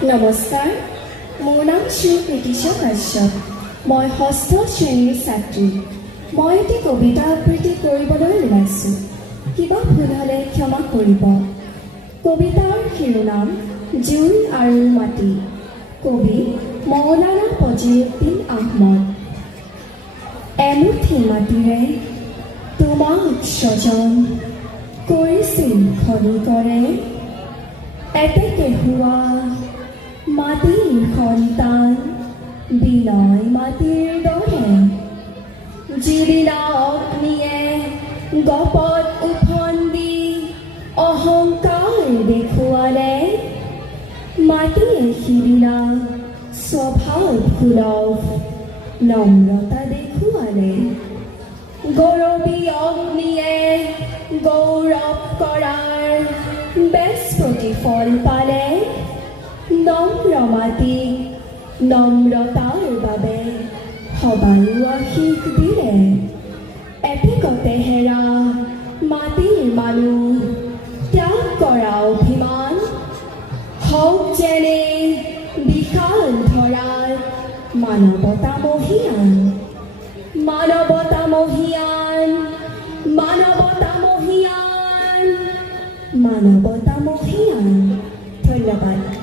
নমস্কাৰ, মোৰ নাম শ্ৰী প্ৰীতিশা কাশ্যপ। মই ষষ্ঠ শ্ৰেণীৰ ছাত্ৰী। মই এটি কবিতা আবৃত্তি কৰিবলৈ ওলাইছোঁ। কিবা ভুল হ'লে ক্ষমা কৰিব। কবিতাৰ শিৰোনাম জুই আৰু মাটি। কবি মৌলানা ফজলুদ্দিন আহমদ। এমুঠি মাটিৰে তোমাক স্বজন কৰিছিল খনিকৰে, এতেকে হোৱা মাটিৰ সন্তান বিনয় মাটিৰ দৰে। যিদিনা অগ্নিয়ে গপত উফন্দি অহংকাৰ দেখুৱালে, মাটিয়ে সিদিনা স্বভাৱ সুলভ নম্ৰতা দেখুৱালে। গৌৰৱী অগ্নিয়ে গৌৰৱ কৰাৰ বেছ প্ৰতিফল পালে, নম্ৰ মাটিক নম্ৰতাৰ বাবে সবাই আশীষ দিলে। এতেকতে হেৰা মাটিৰ মানুহ ত্যাগ কৰা অভিমান, হওক যেনে বিশাল ধৰাৰ মানৱতা মহীয়ান। মানৱতা মহীয়ান, মানৱতা মহীয়ান, মানৱতা মহীয়ান। ধন্যবাদ।